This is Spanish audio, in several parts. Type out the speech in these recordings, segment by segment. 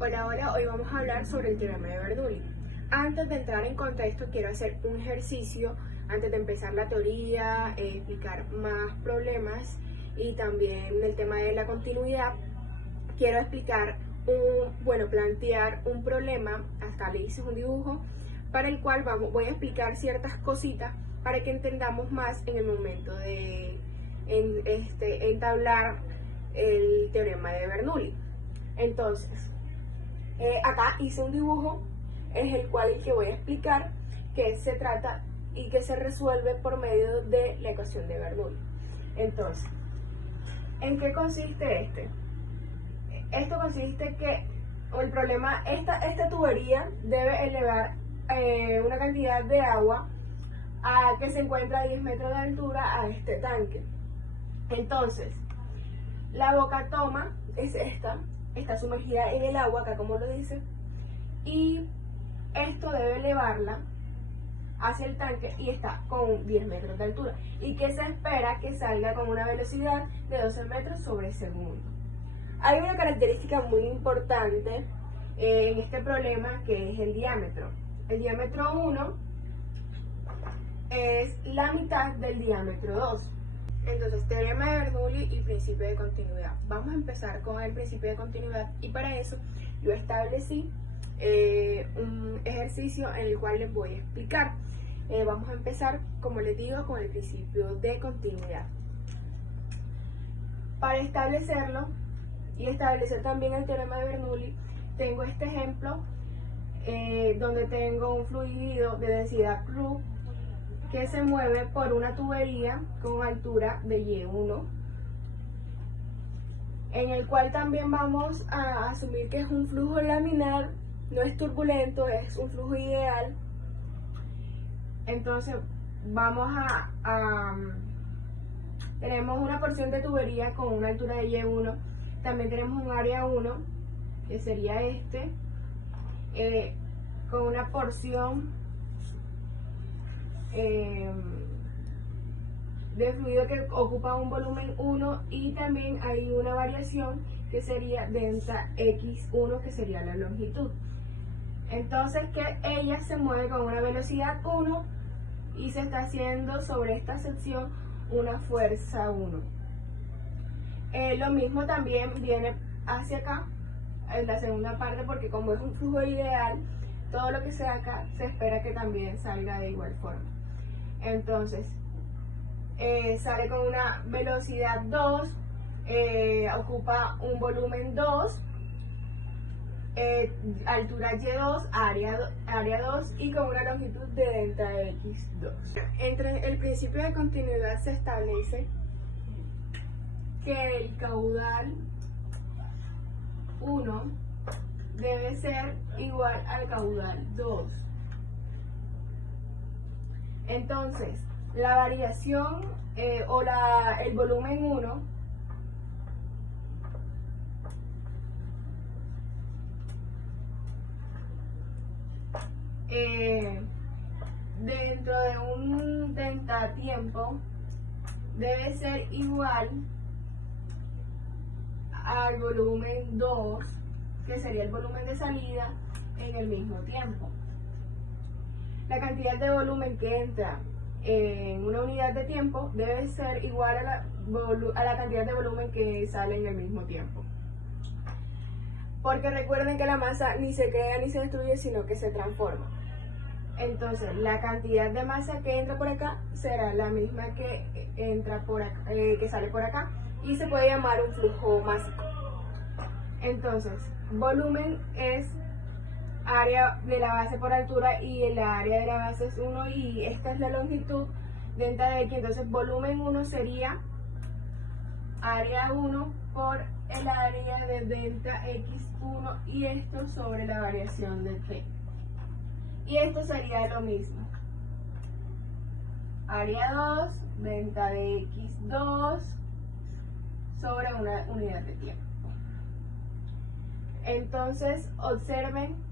Hola, hola, hoy vamos a hablar sobre el teorema de Bernoulli. Antes de entrar en contexto, quiero hacer un ejercicio antes de empezar la teoría, explicar más problemas y también el tema de la continuidad. Quiero plantear un problema, hasta le hice un dibujo, para el cual voy a explicar ciertas cositas para que entendamos más en el momento de entablar el teorema de Bernoulli. Entonces, acá hice un dibujo en el cual que voy a explicar qué se trata y que se resuelve por medio de la ecuación de Bernoulli. Entonces, ¿en qué consiste este? Esto consiste que el problema, esta tubería debe elevar una cantidad de agua que se encuentra a 10 metros de altura a este tanque. Entonces, la boca toma es está sumergida en el agua, acá como lo dice, y esto debe elevarla hacia el tanque y está con 10 metros de altura y que se espera que salga con una velocidad de 12 metros sobre segundo. Hay una característica muy importante en este problema, que es el diámetro. El diámetro 1 es la mitad del diámetro 2. Entonces, teorema de Bernoulli y principio de continuidad. Vamos a empezar con el principio de continuidad y para eso yo establecí un ejercicio en el cual les voy a explicar. Vamos a empezar, como les digo, con el principio de continuidad. Para establecerlo y establecer también el teorema de Bernoulli, tengo este ejemplo donde tengo un fluido de densidad ρ que se mueve por una tubería con altura de Y1, en el cual también vamos a asumir que es un flujo laminar, no es turbulento, es un flujo ideal. Entonces tenemos una porción de tubería con una altura de Y1, también tenemos un área 1, que sería con una porción de fluido que ocupa un volumen 1 y también hay una variación que sería delta x1, que sería la longitud. Entonces que ella se mueve con una velocidad 1 y se está haciendo sobre esta sección una fuerza 1. Lo mismo también viene hacia acá en la segunda parte, porque como es un flujo ideal, todo lo que sea acá se espera que también salga de igual forma. Entonces sale con una velocidad 2, ocupa un volumen 2, altura Y2, área 2 y con una longitud de delta X2. Entre el principio de continuidad se establece que el caudal 1 debe ser igual al caudal 2. Entonces, la variación el volumen 1 dentro de un delta tiempo debe ser igual al volumen 2, que sería el volumen de salida en el mismo tiempo. La cantidad de volumen que entra en una unidad de tiempo debe ser igual a la cantidad de volumen que sale en el mismo tiempo. Porque recuerden que la masa ni se crea ni se destruye, sino que se transforma. Entonces, la cantidad de masa que entra por acá será la misma que entra por acá, que sale por acá, y se puede llamar un flujo másico. Entonces, volumen es área de la base por altura y el área de la base es 1 y esta es la longitud delta de x. Entonces, volumen 1 sería área 1 por el área de delta x1 y esto sobre la variación de t. Y esto sería lo mismo. Área 2, delta de x2 sobre una unidad de tiempo. Entonces, observen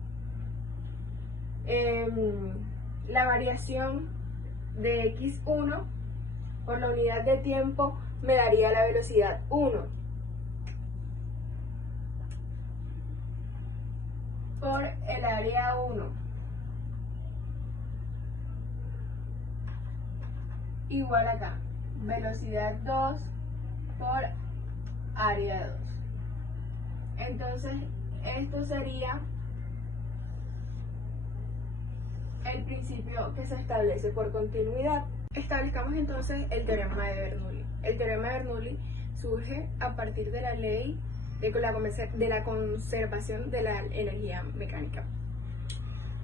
la variación de x1 por la unidad de tiempo me daría la velocidad 1. por el área 1 igual acá, velocidad 2 por área 2. Entonces, esto sería el principio que se establece por continuidad. Establezcamos entonces el teorema de Bernoulli. El teorema de Bernoulli surge a partir de la ley de la conservación de la energía mecánica.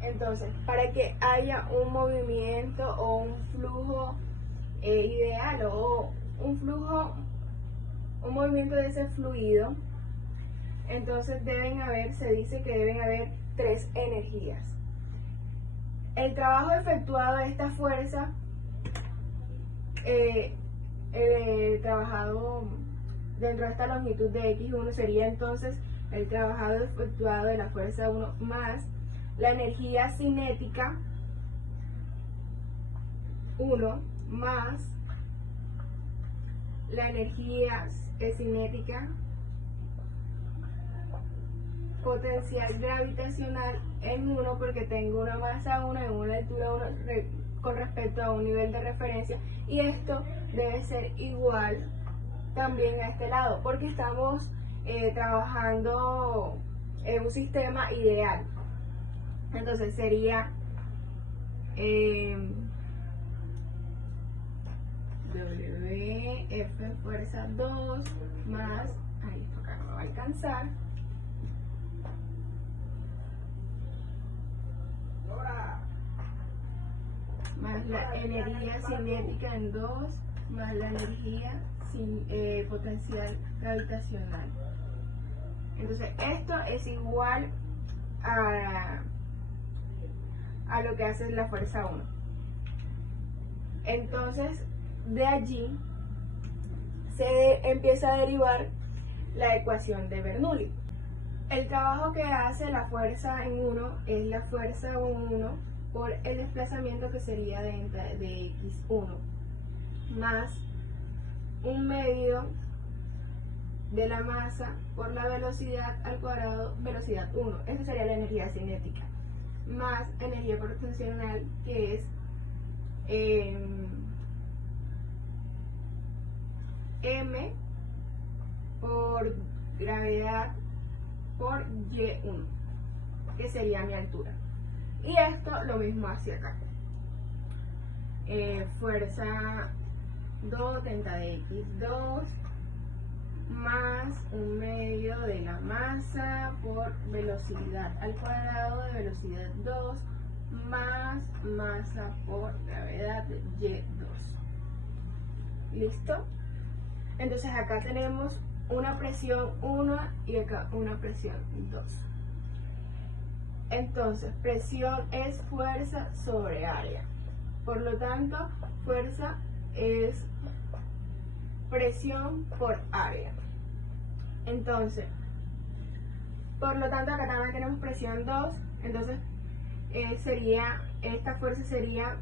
Entonces, para que haya un movimiento o un flujo ideal o un movimiento de ese fluido, entonces se dice que deben haber 3 energías. El trabajo efectuado de esta fuerza, el trabajado dentro de esta longitud de x1 sería entonces el trabajado efectuado de la fuerza 1 más la energía cinética 1 más la energía cinética potencial gravitacional en 1, porque tengo una masa 1 en una altura 1 con respecto a un nivel de referencia, y esto debe ser igual también a este lado, porque estamos trabajando en un sistema ideal. Entonces sería WF fuerza 2 más, esto acá no me va a alcanzar, más la energía cinética en 2 más la energía potencial gravitacional. Entonces esto es igual a lo que hace la fuerza 1. Entonces de allí se empieza a derivar la ecuación de Bernoulli. El trabajo que hace la fuerza en 1 es la fuerza 1 por el desplazamiento, que sería de x1 más un medio de la masa por la velocidad al cuadrado, velocidad 1. Esa sería la energía cinética, más energía potencial, que es m por gravedad por y1, que sería mi altura. Y esto lo mismo hacia acá. Fuerza 2 delta de x2 más un medio de la masa por velocidad al cuadrado de velocidad 2 más masa por gravedad de y2. ¿Listo? Entonces acá tenemos una presión 1 y acá una presión 2. Entonces, presión es fuerza sobre área. Por lo tanto, fuerza es presión por área. Entonces, por lo tanto, acá también tenemos presión 2. Entonces, esta fuerza sería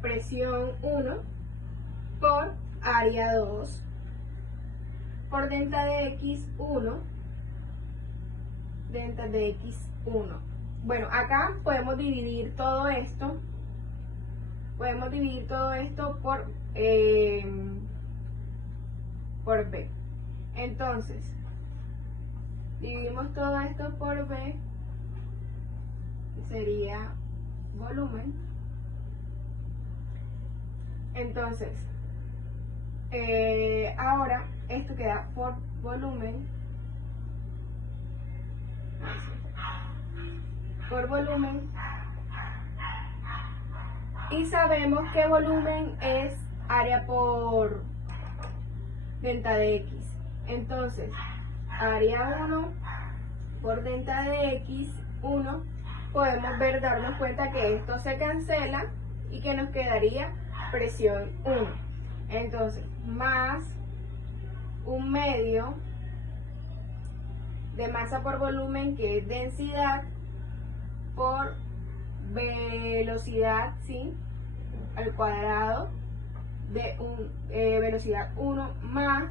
presión 1 por área 2 por delta de x1 delta de x1. Bueno, acá podemos dividir todo esto por B. Entonces, dividimos todo esto por B, sería volumen. Entonces, ahora esto queda por volumen, y sabemos que volumen es área por delta de x. Entonces, área 1 por delta de x1, podemos darnos cuenta que esto se cancela y que nos quedaría presión 1. Entonces, más un medio de masa por volumen, que es densidad, por velocidad, ¿sí?, al cuadrado de velocidad 1 más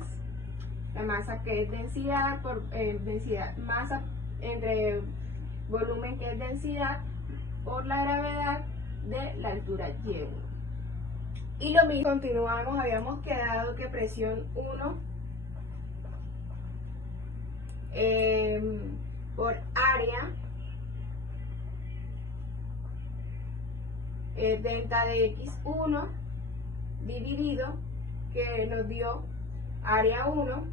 la masa, que es densidad, por densidad, masa entre volumen que es densidad por la gravedad de la altura Y1. Y lo mismo, continuamos, habíamos quedado que presión 1 por área delta de X1 dividido, que nos dio área 1,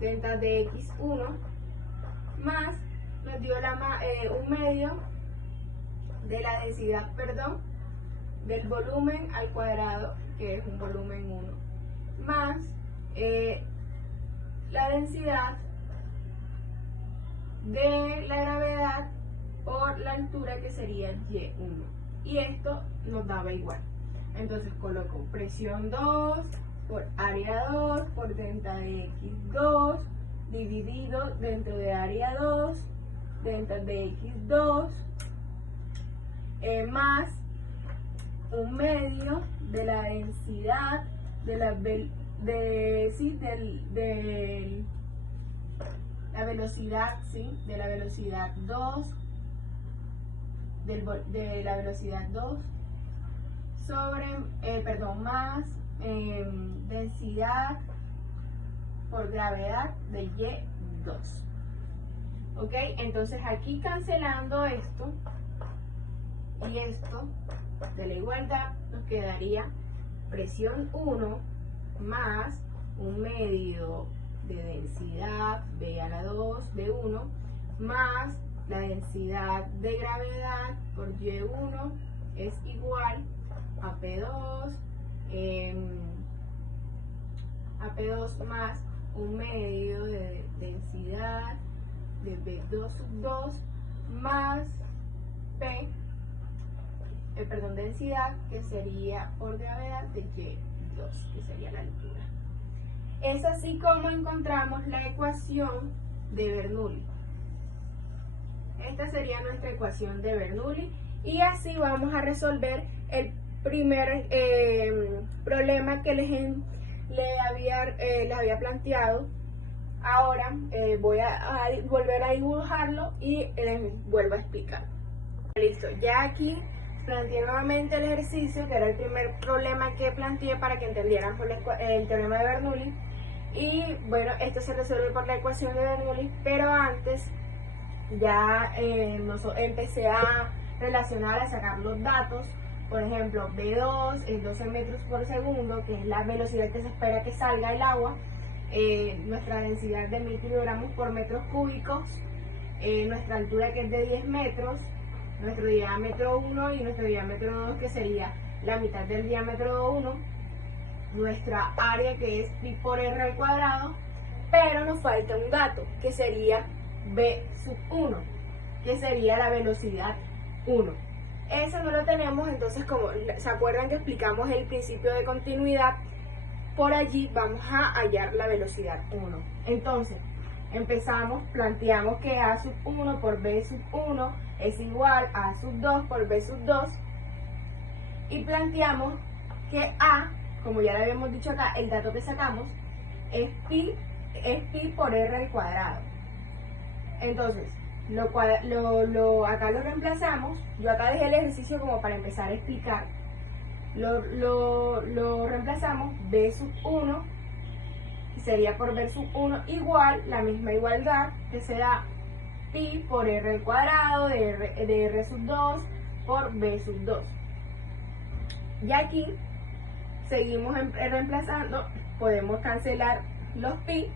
delta de X1, más nos dio un medio de la densidad, del volumen al cuadrado, que es un volumen 1, más la densidad de la gravedad por la altura, que sería Y1. Y esto nos daba igual. Entonces coloco presión 2 por área 2 por delta de X2 dividido dentro de área 2, delta de X2, más un medio de la densidad de la velocidad, de la velocidad 2, de la velocidad 2 sobre, más densidad por gravedad del Y2. ¿Ok? Entonces aquí cancelando esto y esto de la igualdad, nos quedaría presión 1 más un medio de densidad B a la 2 de 1 más la densidad de gravedad por Y1 es igual a P2, más un medio de densidad de B2 sub 2 más densidad, que sería por gravedad de Y2, que sería la altura. Es así como encontramos la ecuación de Bernoulli. Esta sería nuestra ecuación de Bernoulli, y así vamos a resolver el primer problema que les había planteado. Ahora voy a volver a dibujarlo y les vuelvo a explicar. Listo, ya aquí planteé nuevamente el ejercicio, que era el primer problema que planteé para que entendieran por el teorema de Bernoulli. Y bueno, esto se resuelve por la ecuación de Bernoulli, pero antes ya empecé a relacionar, a sacar los datos. Por ejemplo, B2 es 12 metros por segundo, que es la velocidad que se espera que salga el agua. Nuestra densidad de 1000 kilogramos por metros cúbicos, nuestra altura, que es de 10 metros, nuestro diámetro 1 y nuestro diámetro 2, que sería la mitad del diámetro 1, nuestra área, que es pi por r al cuadrado, pero nos falta un dato, que sería B sub 1, que sería la velocidad 1. Eso no lo tenemos, entonces, como se acuerdan que explicamos el principio de continuidad, por allí vamos a hallar la velocidad 1. Entonces, planteamos que A sub 1 por B sub 1 es igual a A sub 2 por B sub 2, y planteamos que A, como ya lo habíamos dicho acá, el dato que sacamos es pi por r al cuadrado. Entonces, acá lo reemplazamos. Yo acá dejé el ejercicio como para empezar a explicar. Lo reemplazamos, B sub 1, y sería por B sub 1 igual, la misma igualdad, que será pi por r al cuadrado de r sub 2 por B sub 2. Y aquí seguimos reemplazando, podemos cancelar los pi,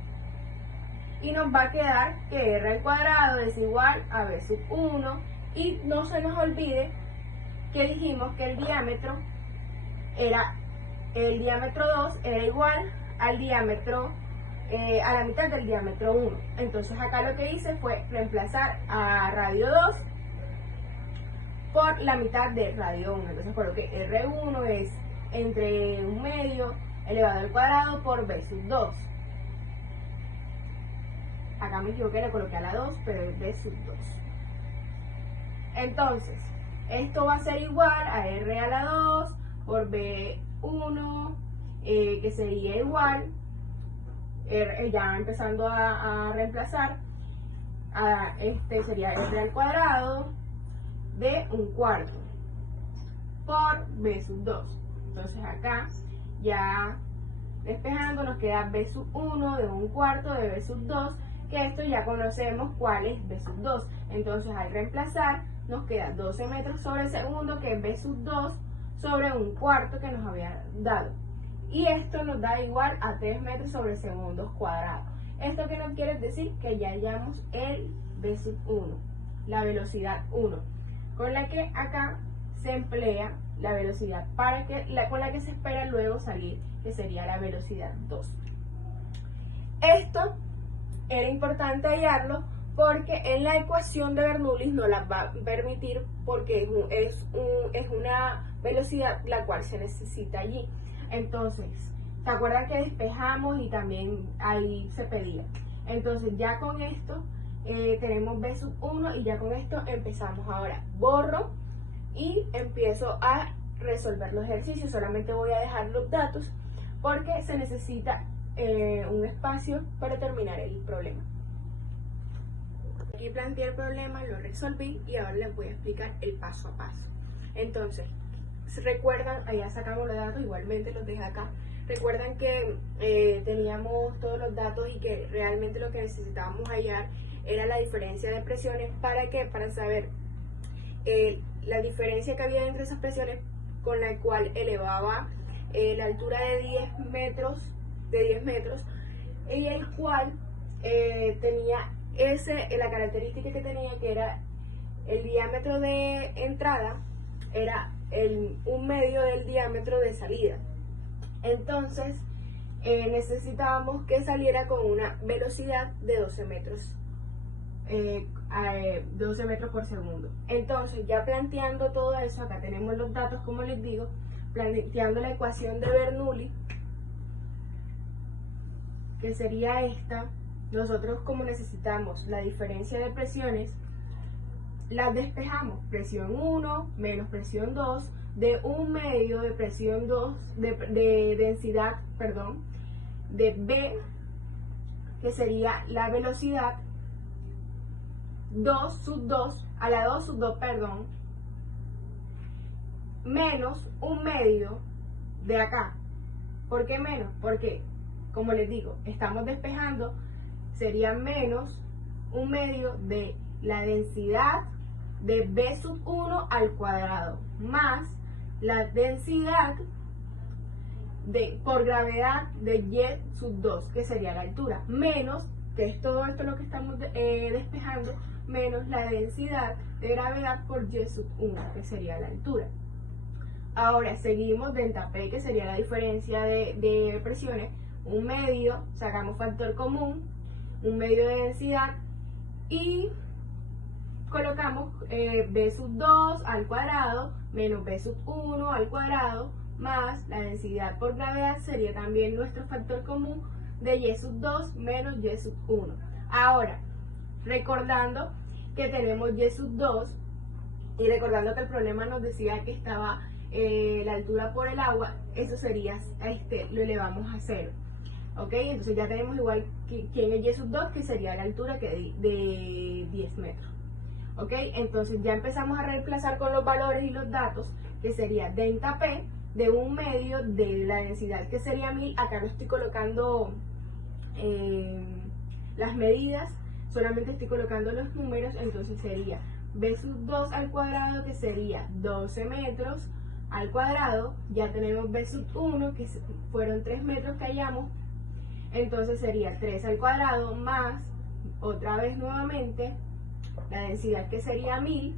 y nos va a quedar que r al cuadrado es igual a B sub 1, y no se nos olvide que dijimos que el diámetro 2 era igual al diámetro, a la mitad del diámetro 1. Entonces acá lo que hice fue reemplazar a radio 2 por la mitad de radio 1. Entonces coloqué R1 es entre un medio elevado al cuadrado por B sub 2. Acá me equivoqué, le coloqué a la 2, pero es B sub 2. Entonces, esto va a ser igual a R a la 2 por B1, que sería igual, ya empezando a reemplazar, sería R al cuadrado de 1/4 por B sub 2. Entonces acá ya despejando nos queda B sub 1 de 1/4 de B sub 2, que esto ya conocemos cuál es B sub 2. Entonces al reemplazar nos queda 12 metros sobre segundo, que es B sub 2 sobre 1/4 que nos había dado. Y esto nos da igual a 3 metros sobre segundos cuadrados. ¿Esto qué nos quiere decir? Que ya hallamos el B sub 1, la velocidad 1, con la que acá se emplea la velocidad con la que se espera luego salir, que sería la velocidad 2. Esto era importante hallarlo porque en la ecuación de Bernoulli no las va a permitir, porque es una velocidad la cual se necesita allí. Entonces, ¿se acuerdan que despejamos y también ahí se pedía? Entonces ya con esto tenemos B sub 1 y ya con esto empezamos. Ahora borro y empiezo a resolver los ejercicios. Solamente voy a dejar los datos porque se necesita un espacio para terminar el problema. Aquí planteé el problema, lo resolví y ahora les voy a explicar el paso a paso. Entonces, recuerdan, allá sacamos los datos, igualmente los dejé acá. Recuerdan que teníamos todos los datos y que realmente lo que necesitábamos hallar era la diferencia de presiones. ¿Para qué? Para saber la diferencia que había entre esas presiones, con la cual elevaba la altura de 10 metros, y el cual tenía la característica que tenía, que era el diámetro de entrada, era 1/2 del diámetro de salida. Entonces necesitábamos que saliera con una velocidad de 12 metros. 12 metros por segundo. Entonces, ya planteando todo eso, acá tenemos los datos, como les digo, planteando la ecuación de Bernoulli, que sería esta. Nosotros, como necesitamos la diferencia de presiones, las despejamos. Presión 1 menos presión 2 de 1/2 de presión 2 de densidad, perdón, de B, que sería la velocidad 2 sub 2 a la 2 sub 2, perdón, menos 1/2 de acá. ¿Por qué menos? Porque, como les digo, estamos despejando, sería menos 1/2 de la densidad de B sub 1 al cuadrado, más la densidad por gravedad de Y sub 2, que sería la altura, menos, que es todo esto lo que estamos despejando, menos la densidad de gravedad por Y sub 1, que sería la altura. Ahora seguimos delta P, que sería la diferencia de presiones, 1/2, sacamos factor común, 1/2 de densidad, y colocamos B sub 2 al cuadrado menos B sub 1 al cuadrado más la densidad por gravedad, sería también nuestro factor común de Y sub 2 menos Y sub 1. Ahora, recordando que tenemos Y sub 2 y recordando que el problema nos decía que estaba la altura por el agua, eso sería, lo elevamos a 0. ¿Ok? Entonces ya tenemos igual quién es Y sub 2, que sería la altura de 10 metros. ¿Ok? Entonces ya empezamos a reemplazar con los valores y los datos, que sería delta P de 1/2 de la densidad, que sería 1000. Acá no estoy colocando las medidas, solamente estoy colocando los números. Entonces sería B sub 2 al cuadrado, que sería 12 metros al cuadrado. Ya tenemos B sub 1, que fueron 3 metros que hallamos. Entonces sería 3 al cuadrado más, otra vez nuevamente, la densidad, que sería 1000,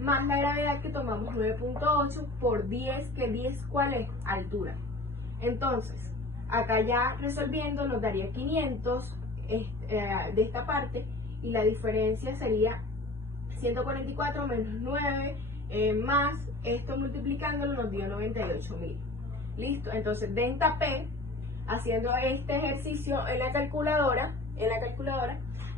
más la gravedad, que tomamos 9.8 por 10, que 10, ¿cuál es? Altura. Entonces, acá ya resolviendo nos daría 500 de esta parte, y la diferencia sería 144 menos 9 más esto multiplicándolo nos dio 98.000. Listo. Entonces delta P, haciendo este ejercicio en la calculadora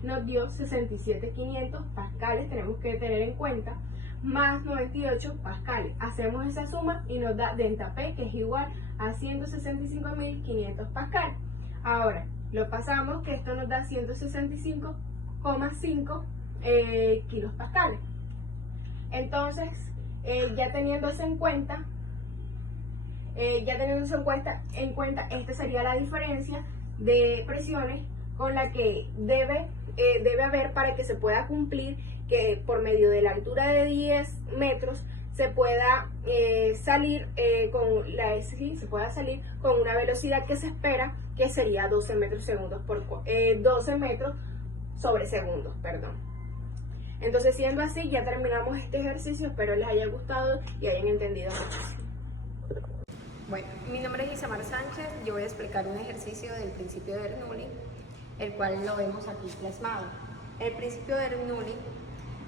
nos dio 67.500 pascales, tenemos que tener en cuenta, más 98 pascales. Hacemos esa suma y nos da delta P, que es igual a 165.500 pascales. Ahora lo pasamos, que esto nos da 165,5 kilos pascales. Entonces, ya teniendo eso en cuenta, esta sería la diferencia de presiones con la que debe haber para que se pueda cumplir que por medio de la altura de 10 metros se pueda salir con una velocidad que se espera que sería 12 metros sobre segundos, perdón. Entonces, siendo así, ya terminamos este ejercicio. Espero les haya gustado y hayan entendido muchísimo. Bueno, mi nombre es Isamar Sánchez. Yo voy a explicar un ejercicio del principio de Bernoulli, el cual lo vemos aquí plasmado. El principio de Bernoulli,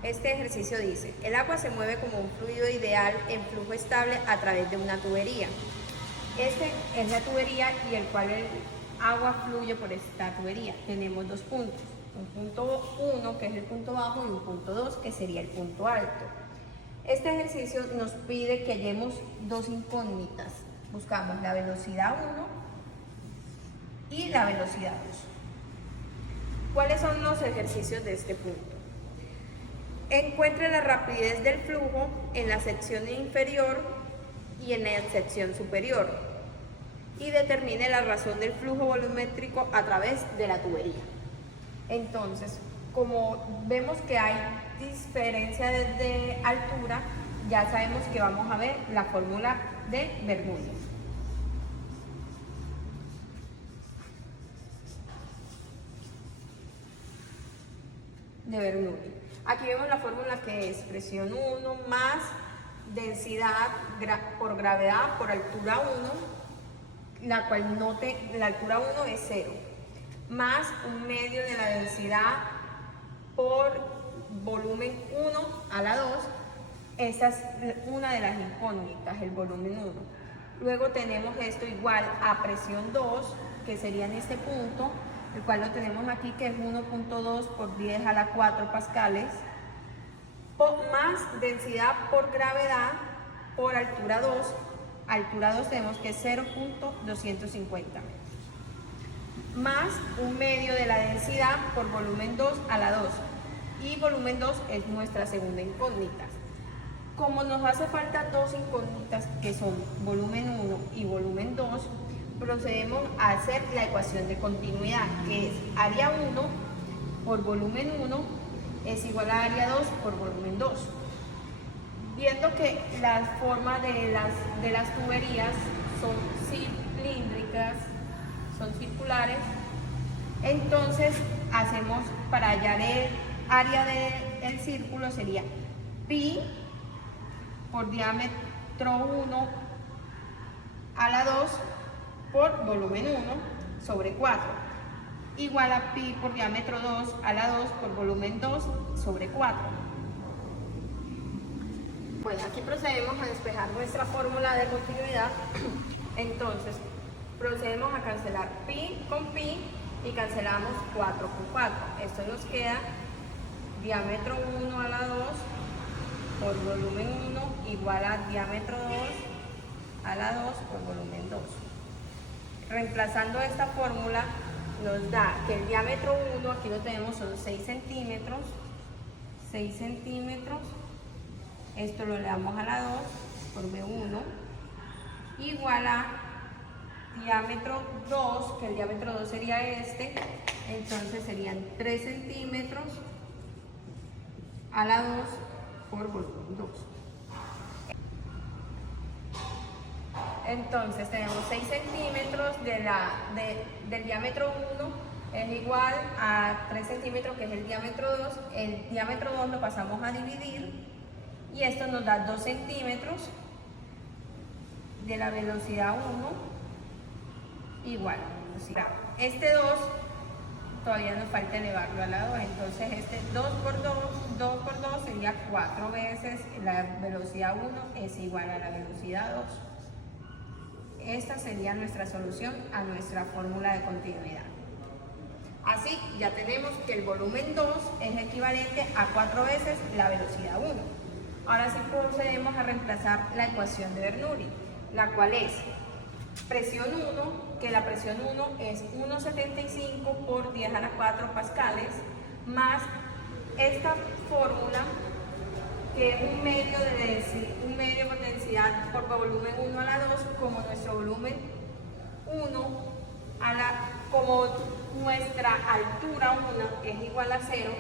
este ejercicio dice: el agua se mueve como un fluido ideal en flujo estable a través de una tubería. Este es la tubería y el cual el agua fluye por esta tubería. Tenemos dos puntos, un punto 1 que es el punto bajo y un punto 2 que sería el punto alto. Este ejercicio nos pide que hallemos dos incógnitas. Buscamos la velocidad 1 y la velocidad 2. ¿Cuáles son los ejercicios de este punto? Encuentre la rapidez del flujo en la sección inferior y en la sección superior y determine la razón del flujo volumétrico a través de la tubería. Entonces, como vemos que hay diferencia de altura, ya sabemos que vamos a ver la fórmula de Bernoulli. Aquí vemos la fórmula que es presión 1 más densidad por gravedad por altura 1, la cual la altura 1 es 0, más un medio de la densidad por volumen 1 a la 2. Esa es una de las incógnitas, el volumen 1. Luego tenemos esto igual a presión 2, que sería en este punto, el cual lo tenemos aquí, que es 1.2 por 10 a la 4 pascales, más densidad por gravedad por altura 2. Altura 2 tenemos que es 0.250 metros. Más un medio de la densidad por volumen 2 a la 2. Y volumen 2 es nuestra segunda incógnita. Como nos hace falta dos incógnitas, que son volumen 1 y volumen 2, procedemos a hacer la ecuación de continuidad, que es área 1 por volumen 1 es igual a área 2 por volumen 2. Viendo que las formas de las tuberías son cilíndricas, son circulares, entonces hacemos, para hallar el área del círculo, sería pi por diámetro 1 a la 2 por volumen 1 sobre 4, igual a pi por diámetro 2 a la 2 por volumen 2 sobre 4. Bueno, aquí procedemos a despejar nuestra fórmula de continuidad. Entonces, procedemos a cancelar pi con pi y cancelamos 4 con 4. Esto nos queda diámetro 1 a la 2 por volumen 1 igual a diámetro 2 a la 2 por volumen 2. Reemplazando esta fórmula nos da que el diámetro 1, aquí lo tenemos, son 6 centímetros. 6 centímetros. Esto lo le damos a la 2 por B1 igual a diámetro 2, que el diámetro 2 sería este, entonces serían 3 centímetros a la 2 por volumen 2. Entonces tenemos 6 centímetros del diámetro 1 es igual a 3 centímetros, que es el diámetro 2. El diámetro 2 lo pasamos a dividir y esto nos da 2 centímetros de la velocidad 1 igual. Este 2 todavía nos falta elevarlo a la 2, entonces este 2 por 2 sería 4 veces la velocidad 1 es igual a la velocidad 2. Esta sería nuestra solución a nuestra fórmula de continuidad. Así ya tenemos que el volumen 2 es equivalente a 4 veces la velocidad 1. Ahora sí procedemos a reemplazar la ecuación de Bernoulli, la cual es presión 1, que la presión 1 es 1,75 por 10 a la 4 pascales, más esta fórmula, que es un medio por densidad por volumen 1 a la 2, como nuestro volumen 1 como nuestra altura 1 es igual a 0,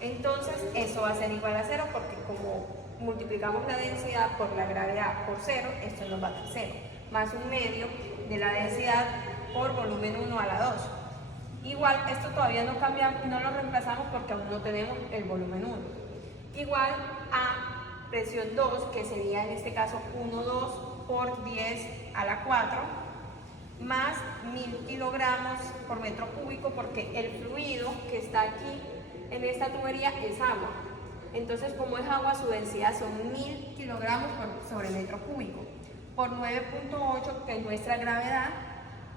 entonces eso va a ser igual a 0 porque como multiplicamos la densidad por la gravedad por 0, esto nos va a dar 0, más un medio de la densidad por volumen 1 a la 2. Igual, esto todavía no cambia, no lo reemplazamos porque aún no tenemos el volumen 1. Igual a presión 2, que sería en este caso 1,2 por 10 a la 4, más 1000 kilogramos por metro cúbico, porque el fluido que está aquí en esta tubería es agua. Entonces, como es agua, su densidad son 1000 kilogramos sobre metro cúbico, por 9.8, que es nuestra gravedad,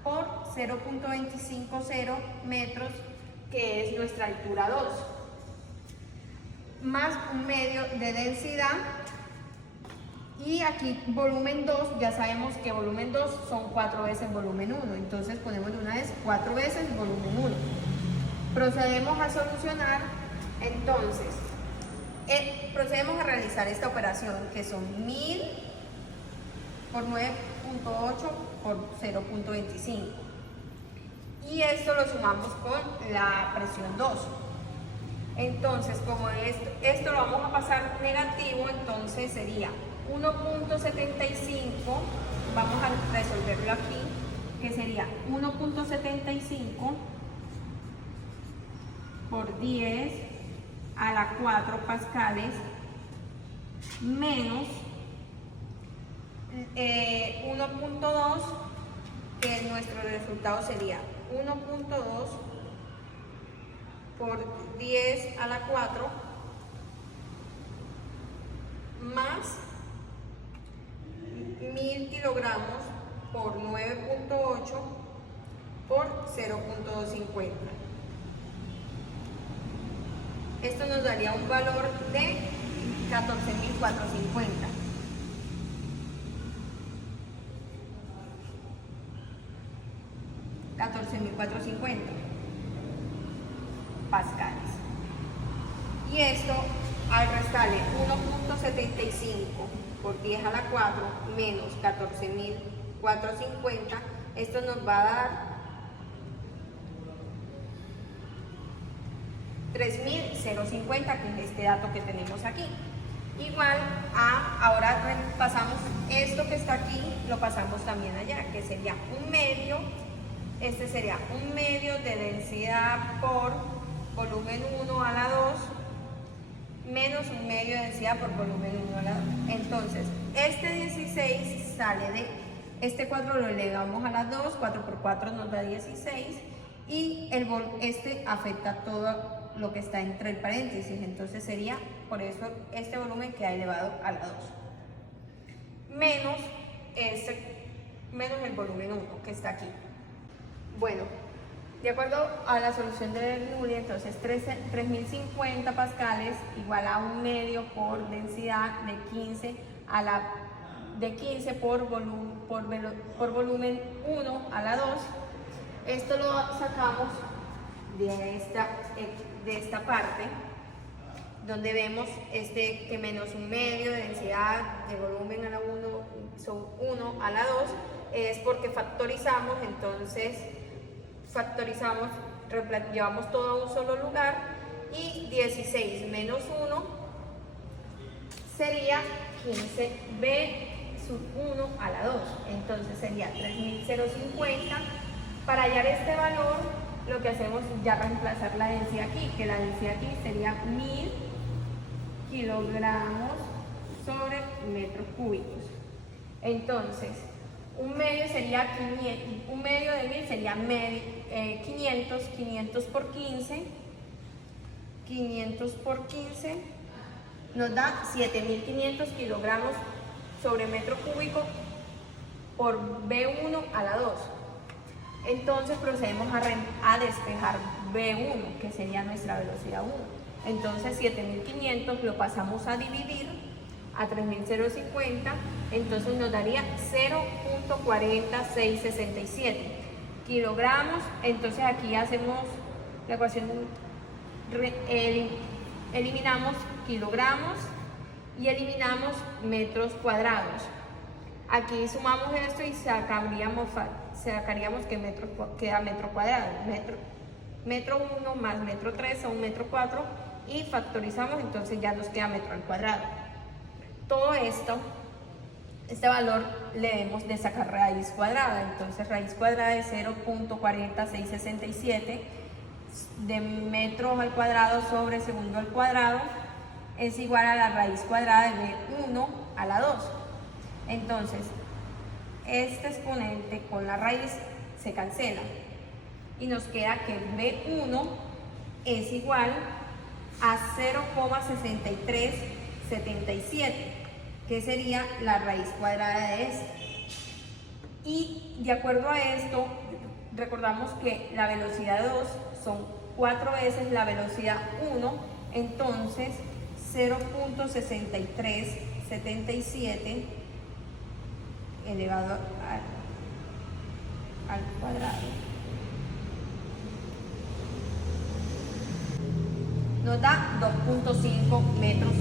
por 0.250 metros, que es nuestra altura 2, más un medio de densidad. Y aquí volumen 2, ya sabemos que volumen 2 son 4 veces volumen 1, entonces ponemos de una vez 4 veces volumen 1. Procedemos a solucionar, entonces, procedemos a realizar esta operación, que son 1000 por 9.8 por 0.25. Y esto lo sumamos con la presión 2. Entonces, como esto lo vamos a pasar negativo, entonces sería 1.75, vamos a resolverlo aquí, que sería 1.75 por 10 a la 4 pascales menos 1.2, que nuestro resultado sería 1.2 por 10 a la 4 más 1000 kilogramos por 9.8 por 0.250. Esto nos daría un valor de 14.450. pascales. Y esto, al restarle 1.75 por 10 a la 4 menos 14.450, esto nos va a dar 3.050, que es este dato que tenemos aquí. Igual ahora pasamos esto que está aquí, lo pasamos también allá, que sería un medio. Este sería un medio de densidad por volumen 1 a la 2 menos un medio de densidad por volumen 1 a la 2. Entonces, este 16 sale de este 4, lo elevamos a las 2, 4 por 4 nos da 16, y este afecta todo lo que está entre el paréntesis, entonces sería, por eso, este volumen queda elevado a la 2. Menos el volumen 1 que está aquí. Bueno, de acuerdo a la solución de Bernoulli, entonces 3050 pascales igual a un medio por densidad de 15 por volumen 1 a la 2. Esto lo sacamos de esta parte, donde vemos que menos un medio de densidad de volumen a la 1 son 1 a la 2, es porque factorizamos, entonces factorizamos, llevamos todo a un solo lugar, y 16 menos 1 sería 15b sub 1 a la 2, entonces sería 3050. Para hallar este valor, lo que hacemos es ya reemplazar la densidad aquí, que la densidad aquí sería 1000 kilogramos sobre metros cúbicos. Entonces, un medio sería 500, un medio de 1000 sería 500 por 15, 500 por 15 nos da 7500 kilogramos sobre metro cúbico por B1 a la 2. Entonces procedemos a despejar B1, que sería nuestra velocidad 1. Entonces 7500 lo pasamos a dividir a 3050, entonces nos daría 0.40667 kilogramos. Entonces aquí hacemos la ecuación, eliminamos kilogramos y eliminamos metros cuadrados. Aquí sumamos esto y sacaríamos que queda metro cuadrado. Metro 1 más metro 3 son metro 4 y factorizamos, entonces ya nos queda metro al cuadrado. Todo esto, este valor le debemos de sacar raíz cuadrada, entonces raíz cuadrada de 0.40667 de metros al cuadrado sobre segundo al cuadrado es igual a la raíz cuadrada de 1 a la 2. Entonces, este exponente con la raíz se cancela y nos queda que B1 es igual a 0,6377, que sería la raíz cuadrada de este. Y de acuerdo a esto, recordamos que la velocidad 2 son 4 veces la velocidad 1, entonces 0.6377 elevado al cuadrado nos da 2.5 metros